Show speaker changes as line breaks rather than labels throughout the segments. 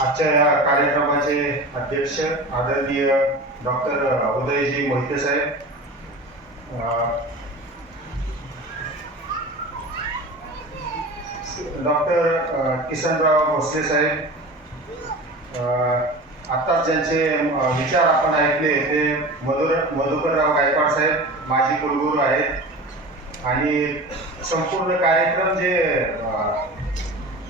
आजच्या या कार्यक्रमाचे अध्यक्ष आदरणीय डॉक्टर उदयजी मोहिते साहेब. डॉक्टर किसनराव भोसले साहेब. आत्ताच ज्यांचे विचार आपण ऐकले ते मधुर मधुकरराव गायकवाड साहेब माजी कुलगुरू आहेत. आणि संपूर्ण कार्यक्रम जे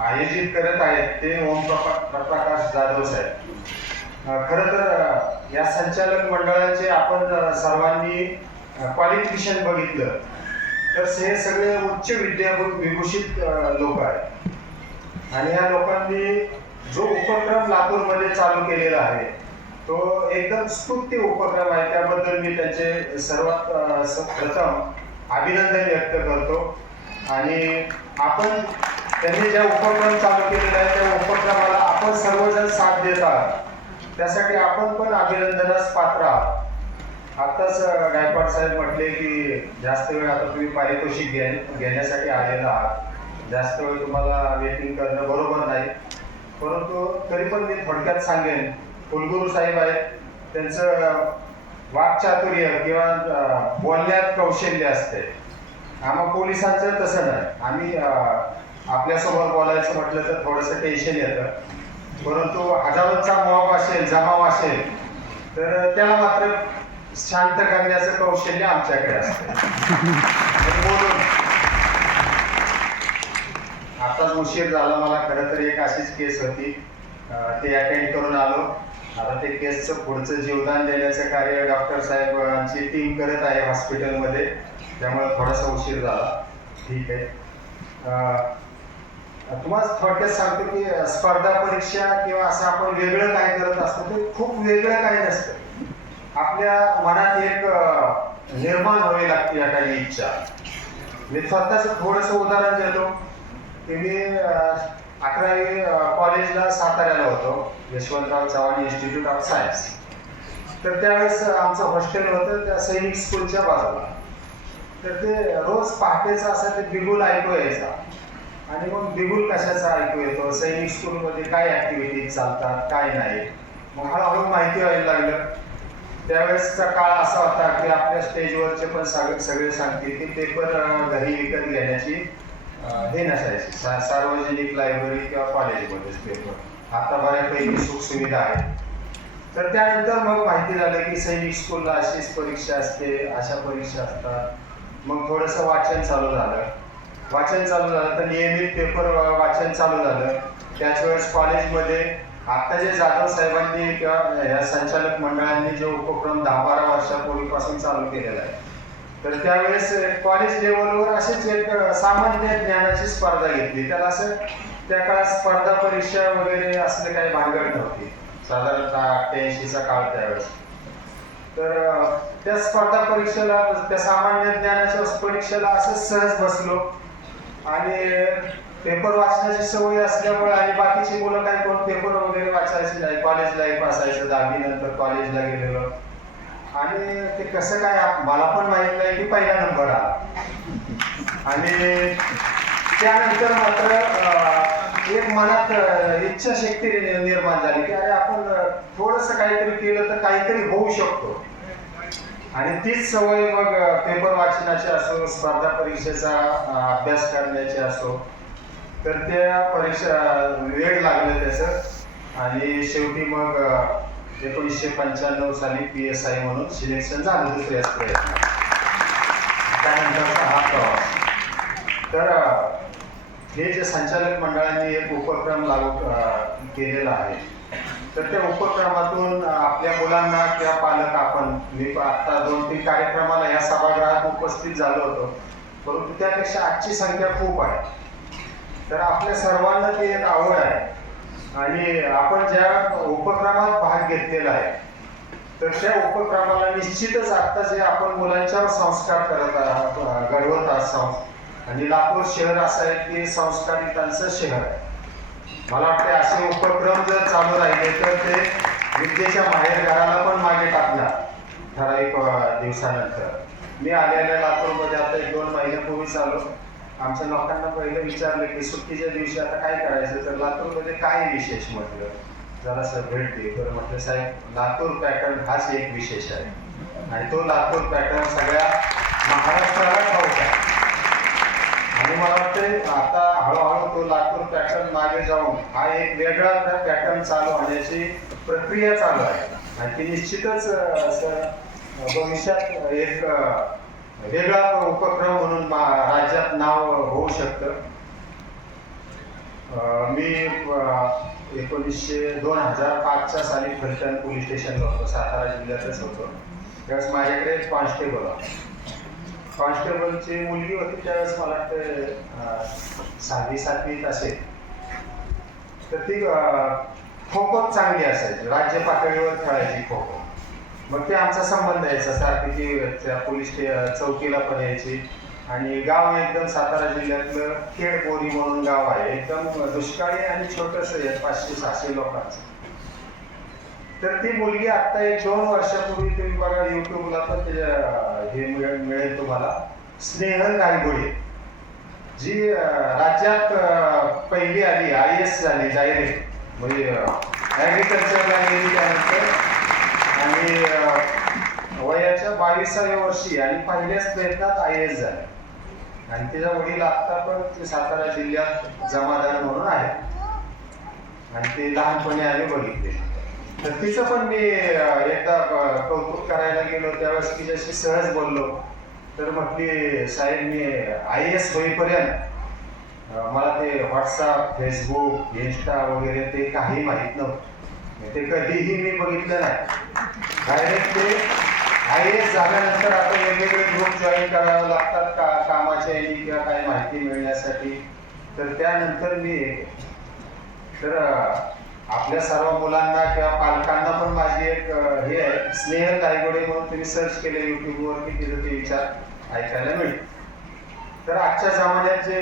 आयोजित करत आहेत ते ओम प्रपा- प्रकाश जाधव साहेब. खर तर या संचालक मंडळाचे आपण सर्वांनी क्वालिफिकेशन बघितलं. तर हे सगळे उच्च विद्या विभूषित लोक आहेत. आणि या लोकांनी जो उपक्रम लातूरमध्ये चालू केलेला आहे तो एकदम स्तुत्य उपक्रम आहे. त्याबद्दल मी त्यांचे सर्वात प्रथम अभिनंदन व्यक्त करतो. आणि आपण त्यांनी ज्या उपक्रम चालू केलेले आहेत त्या उपक्रमाला आपण सर्वजण साथ देत आहात. त्यासाठी आपण पण अभिनंदनास पात्र आहात. आताच गायकवाड साहेब म्हटले की जास्त वेळ आता तुम्ही पारितोषिक घ्या घेण्यासाठी आलेला आहात. जास्त वेळ तुम्हाला वेटिंग करणं बरोबर नाही. परंतु तरी पण मी थोडक्यात सांगेन कुलगुरू साहेब आहेत. त्यांचं वाक्चातुर्य किंवा बोलण्यात कौशल्य असते. आम्हा पोलिसांचं तसं नाही. आम्ही आपल्यासमोर बोलायचं म्हटलं तर थोडंसं टेन्शन येतं. परंतु हजारोचा मॉब असेल जमाव असेल तर त्याला मात्र शांत करण्याचं कौशल्य आमच्याकडे असतं. बोलून. आताच उशीर झाला मला खरं तर एक अशीच केस होती. ते अटेंड करून आलो. आता ते केसचं पुढचं जीवदान देण्याचं कार्य डॉक्टर साहेबांची टीम करत आहे हॉस्पिटलमध्ये त्यामुळे थोडासा उशीर झाला. ठीक आहे. तुम्हाला थोडक्यात सांगतो की स्पर्धा परीक्षा किंवा असं आपण वेगळं काय करत असतो ते खूप वेगळं काही नसतं. आपल्या मनात एक निर्माण व्हावी लागते या काही इच्छा. मी स्वतःच थोडंसं उदाहरण देतो. की मी अकरावी कॉलेजला साताऱ्याला होतो Yashwantrao Chavan institute of science तर त्यावेळेस आमचं हॉस्टेल होतं त्या सैनिक स्कूलच्या बाजूला. तर ते रोज पहाटेचा असं ते बिगुल ऐकू यायचा. आणि मग बिगुल कशाचा ऐकू येतो? सैनिक स्कूलमध्ये काय ऍक्टिव्हिटीज चालतात काय नाही? मग हळूहळू माहिती व्हायला लागलं. त्यावेळेसचा काळ असा होता की आपल्या स्टेजवरचे पण सगळे सगळे सांगतील की पेपर घरी विकत घेण्याची हे नसायची. सा- सार्वजनिक लायब्ररी किंवा कॉलेजमध्येच पेपर आता बऱ्यापैकी सुखसुविधा आहे तर त्यानंतर मग माहिती झालं की सैनिक स्कूलला अशीच परीक्षा असते अशा परीक्षा असतात. मग थोडंसं वाचन चालू झालं. वाचन चालू झालं तर नियमित पेपर वाचन चालू झालं. त्याच वेळेस कॉलेजमध्ये आता जे जाधव साहेबांनी किंवा या संचालक मंडळांनी जो उपक्रम दहा बारा वर्षापूर्वीपासून चालू केलेला आहे तर त्यावेळेस कॉलेज लेवलवर असेच एक सामान्य ज्ञानाची स्पर्धा घेतली. त्याला असं त्या काळात स्पर्धा परीक्षा वगैरे असले काही भानगड नव्हती. साधारणतः अठ्ठ्याऐंशीचा काळ त्यावेळेस. तर त्या स्पर्धा परीक्षेला त्या सामान्य ज्ञानाच्या परीक्षेला असं सहज बसलो. आणि पेपर वाचण्याची सवय असल्यामुळे आणि बाकीची मुलं काय कोण पेपर वगैरे वाचायचे नाही कॉलेज लाईफ असायचं दहावी नंतर कॉलेजला गेलेलं. आणि ते कसं काय मला पण माहीत नाही की पहिला नंबर आला आणि त्यानंतर मात्र एक मनात इच्छाशक्ती निर्माण झाली की अरे आपण थोडस काहीतरी केलं तर काहीतरी होऊ शकतो. आणि तीच सवय मग पेपर वाचनाची असो स्पर्धा परीक्षेचा अभ्यास करण्याची असो तर त्या परीक्षा वेळ लागलं त्याचं. आणि शेवटी मग एकोणीसशे पंच्याण्णव साली पी एस आय म्हणून सिलेक्शन झालं दुसऱ्या प्रयत्न त्यानंतरचा हा प्रवास. तर हे जे संचालक मंडळाने एक उपक्रम लागू केलेला आहे तर त्या उपक्रमातून आपल्या मुलांना किंवा पालक आपण मी आता दोन तीन कार्यक्रमाला या सभागृहात उपस्थित झालो होतो. परंतु त्यापेक्षा आजची संख्या खूप आहे. तर आपल्या सर्वांना ते एक आवड आहे. आणि आपण ज्या उपक्रमात भाग घेतलेला आहे तर त्या उपक्रमाला निश्चितच आता जे आपण मुलांच्यावर संस्कार करत आहात घडवत आहात आणि लातूर शहर असं आहे की संस्कारितांचं शहर आहे. मला वाटते असे उपक्रम जर चालू राहिले तर ते विद्येच्या माहेर घराला पण मागे टाकणार ठराविक दिवसानंतर. मी आलेल्या लातूरमध्ये आता एक दोन महिन्यापूर्वीच आलो. आमच्या लोकांना पहिलं विचारलं की सुट्टीच्या दिवशी आता काय करायचं? तर लातूरमध्ये काय विशेष म्हटलं? जरासं भेट दे. तर म्हटलं साहेब लातूर पॅटर्न हाच एक विशेष आहे. आणि तो लातूर पॅटर्न सगळ्या महाराष्ट्राला ठाऊक आहे. आणि मला वाटतंय आता हळूहळू तो लातूर पॅटर्न मागे जाऊन हा एक वेगळा पॅटर्न चालू होण्याची प्रक्रिया चालू आहे. आणि ती निश्चितच असं भविष्यात एक वेगळा उपक्रम म्हणून राज्यात नाव होऊ शकतं. मी एकोणीसशे दोन हजार पाचच्या साली फलटण पोलीस स्टेशनला होतो सातारा जिल्ह्यातच होतो. त्यावेळेस माझ्याकडे कॉन्स्टेबल होता. कॉन्स्टेबलची मुलगी होती त्यावेळेस मला वाटतं सहावी सातवीत असेल तर ती खो खो चांगली असायची. राज्य पातळीवर खेळायची खो खो. मग ते आमचा संबंध यायचा सारखी ती त्या पोलीस चौकीला पण यायची. आणि गाव एकदम सातारा जिल्ह्यातलं खेड बोरी म्हणून गाव आहे. एकदम दुष्काळी आणि छोटस आहे पाचशे सहाशे लोकांचं. तर ती मुलगी आता एक दोन वर्षापूर्वी तुम्ही बघा युट्यूबला पण हे मिळेल तुम्हाला. स्नेहल गायगुडे. जी राज्यात पहिली आली आय एस झाली डायरेक्ट म्हणजे ॲग्रिकल्चरला गेली त्यानंतर. आणि वयाच्या बावीसाव्या वर्षी आणि पहिल्याच प्रयत्नात आय एस झाली. आणि तिचा वडील आत्ता पण ते सातारा जिल्ह्यात जमादार म्हणून आहे. आणि ते लहानपणी आम्ही बघितले. तर तिचं पण मी एकदा कौतुक करायला गेलो त्यावेळेस तिच्याशी सहज बोललो. तर म्हटली साहेब मी आय एस होईपर्यंत मला ते व्हॉट्सअप फेसबुक इन्स्टा वगैरे ते काही माहीत नव्हतं. ते कधीही मी बघितलं नाही. डायरेक्ट ते आय एस झाल्यानंतर आता वेगवेगळे ग्रुप जॉईन करावे लागतात का कामाच्या किंवा काही माहिती मिळण्यासाठी. तर त्यानंतर मी तर आपल्या सर्व मुलांना किंवा पालकांना पण माझी एक हे आहे स्नेह तायगोडे म्हणून तुम्ही सर्च केले युट्यूबवरती तिथं ते विचार ऐकायला मिळेल तर आजच्या जमान्यात जे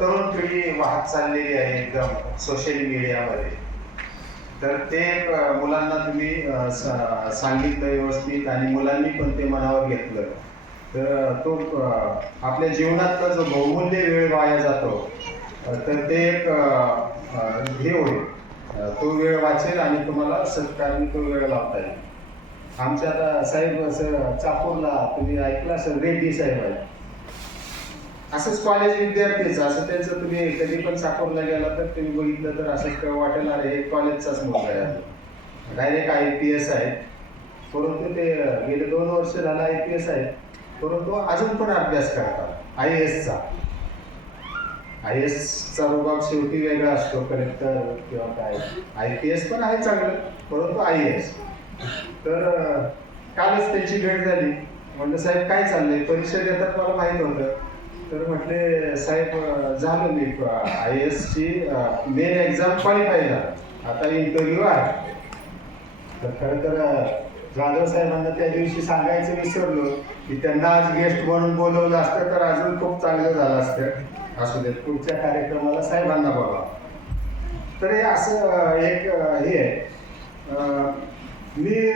तरुण पिढी वाहत चाललेली आहे एकदम सोशल मीडियामध्ये तर ते मुलांना तुम्ही सांगितलं व्यवस्थित आणि मुलांनी पण ते मनावर घेतलं. तर तो आपल्या जीवनातला जो बहुमूल्य वेळ वाया जातो तर ते एक हे होईल. तो वेळ वाचेल आणि तुम्हाला सत्कारणी तो वेळ लावता येईल. आमच्या आता साहेब असं चाकूरला तुम्ही ऐकला असेल रेड्डी साहेब आहे असंच कॉलेज विद्यार्थीच असं त्यांचं तुम्ही कधी पण चाकूरला गेला तर तुम्ही बघितलं तर असं क- वाटेल अरे हे कॉलेजचाच मुलगा आहे. डायरेक्ट आय पी एस आहे परंतु ते गेले दोन वर्ष झालं आय पी एस आहे परंतु अजून पण अभ्यास करतात आय एसचा आय एसचा रुबाब शेवटी वेगळा असतो कलेक्टर किंवा काय. आय पी एस पण आहे चांगलं परंतु आय एस. तर कालच त्यांची भेट झाली. म्हणलं साहेब काय चाललंय? परीक्षा देतात मला माहीत होतं तर म्हटले साहेब झालं मी आय एसची मेन एक्झाम क्वालिफाय झाला. आता इंटरव्ह्यू आहे. तर खरं तर जाधव साहेबांना त्या दिवशी सांगायचं विसरलो की त्यांना आज गेस्ट म्हणून बोलवलं असतं तर अजून खूप चांगलं झालं असतं. असू देत पुढच्या कार्यक्रमाला साहेबांना बघा तर हे असं एक हे आहे. मी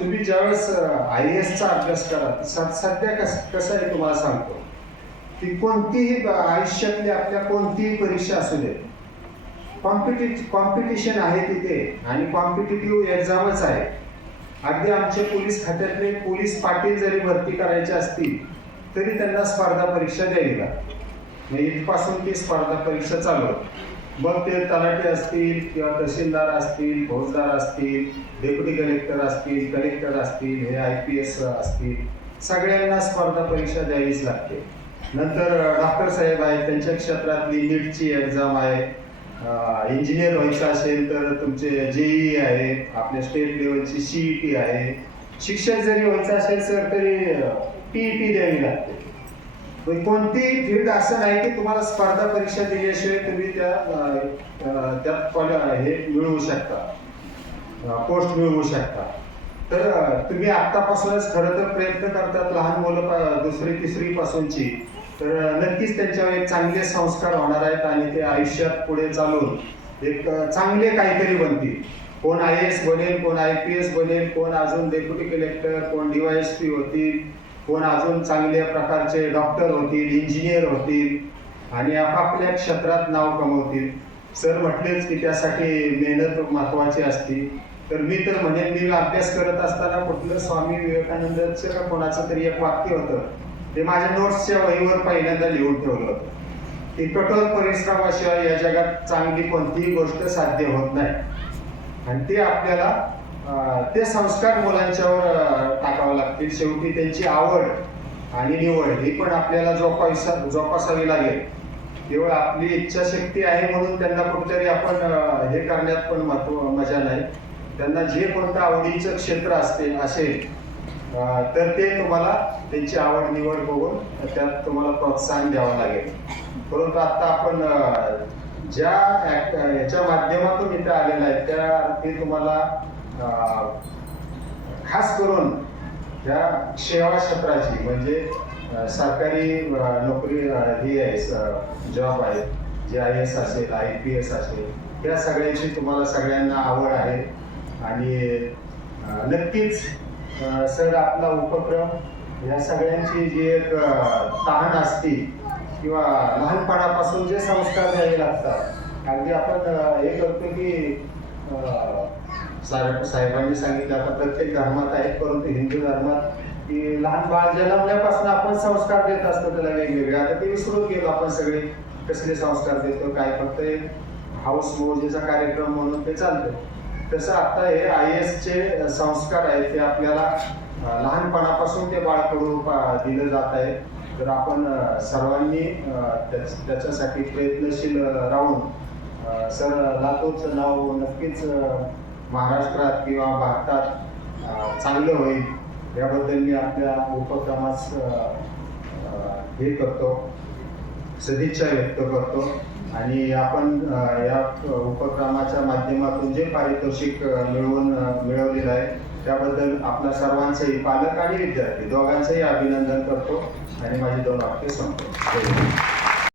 तुम्ही ज्यावेळेस आय एसचा अभ्यास करा स- सध्या कस कसं आहे तुम्हाला सांगतो. की कोणतीही आयुष्यातली आपल्या कोणतीही परीक्षा असू दे. कॉम्पिटि कॉम्पिटिशन आहे तिथे आणि कॉम्पिटिटिव्ह एक्झामच आहे. अगदी आमचे पोलीस खात्यातले पोलीस पाटील जरी भरती करायचे असतील तरी त्यांना स्पर्धा परीक्षा द्यावी लागते म्हणजे इथपासून ती स्पर्धा परीक्षा चालू होते. मग ते तलाठी असतील किंवा तहसीलदार असतील फौजदार असतील डेप्युटी कलेक्टर असतील कलेक्टर असतील हे आय पी एस असतील सगळ्यांना स्पर्धा परीक्षा द्यावीच लागते. नंतर डॉक्टर साहेब आहेत त्यांच्या क्षेत्रातली नीटची एक्झाम आहे. इंजिनियर व्हायचं असेल तर तुमचे जेई आहे आपल्या स्टेट लेवलची सीई टी आहे. शिक्षक जरी व्हायचं असेल सर तरी पी ई टी द्यावी लागते. म्हणजे कोणतीही फील्ड असं नाही की तुम्हाला स्पर्धा परीक्षा दिल्याशिवाय तुम्ही त्या त्यात हे मिळवू शकता. पोस्ट मिळवू शकता. तर तुम्ही आत्तापासूनच खरं तर प्रयत्न करतात लहान मुलं दुसरी तिसरी पासूनची. तर नक्कीच त्यांच्यावर एक चांगले संस्कार होणार आहेत आणि ते आयुष्यात पुढे चालून एक चांगले काहीतरी बनतील. कोण आय एस बनेल कोण आय पी एस बनेल कोण अजून डेप्युटी कलेक्टर कोण डीवायएसपी होतील कोण अजून चांगल्या प्रकारचे डॉक्टर होतील इंजिनियर होतील आणि आपापल्या क्षेत्रात नाव कमवतील. सर म्हटलेच की त्यासाठी मेहनत महत्वाची असते. तर मी तर म्हणेन मी अभ्यास करत असताना कुठलं स्वामी विवेकानंदाचं का कोणाचं तरी एक वाक्य होतं. ते माझ्या नोट्सच्या वहीवर पहिल्यांदा लिहून ठेवलं होतं. की कठोर परिश्रमाशिवाय या जगात चांगली कोणतीही गोष्ट साध्य होत नाही. आणि ते आपल्याला ते संस्कार मुलांच्यावर टाकावं लागतील. शेवटी त्यांची आवड आणि निवड ही पण आपल्याला जोपासा जोपासावी लागेल. केवळ आपली इच्छाशक्ती आहे म्हणून त्यांना कुठेतरी आपण हे करण्यात पण महत्त्व मजा नाही. त्यांना जे कोणतं आवडीचं क्षेत्र असते असेल तर ते तुम्हाला त्यांची आवड निवड बघून त्यात तुम्हाला प्रोत्साहन द्यावं लागेल. परंतु आता आपण ज्या याच्या माध्यमातून इथे आलेलं आहे त्या ते तुम्हाला खास करून त्या सेवा क्षेत्राची म्हणजे सरकारी नोकरी ही आहे जॉब आहे जे आय एस असेल आय पी एस असेल या सगळ्यांची तुम्हाला सगळ्यांना आवड आहे. आणि नक्कीच सर आपला उपक्रम या सगळ्यांची जी एक तहान असती किंवा लहानपणापासून जे संस्कार द्यावे लागतात अगदी आपण हे करतो की साहेबांनी सांगितलं आता प्रत्येक धर्मात आहेत परंतु हिंदू धर्मात की लहान बाळ जन्मल्यापासून आपण संस्कार देत असतो त्याला वेगवेगळे. आता ते विसरून गेलो आपण सगळे कसले संस्कार देतो काय फक्त एक हाऊस मोजेचा कार्यक्रम म्हणून ते चालतं. तसं आता हे आय चे संस्कार आहेत ते आपल्याला लहानपणापासून ते बाळकडून दिलं जात आहे. तर आपण सर्वांनी त्याच्यासाठी प्रयत्नशील राहून सर लातूरचं नाव नक्कीच महाराष्ट्रात किंवा भारतात चांगलं होईल. याबद्दल मी आपल्या उपक्रमास हे करतो. सदिच्छा व्यक्त करतो. आणि आपण या उपक्रमाच्या माध्यमातून जे पारितोषिक मिळवून मिळवलेलं आहे त्याबद्दल आपल्या सर्वांचंही पालक आणि विद्यार्थी दोघांचंही अभिनंदन करतो. आणि माझी दोन वाक्य संपतो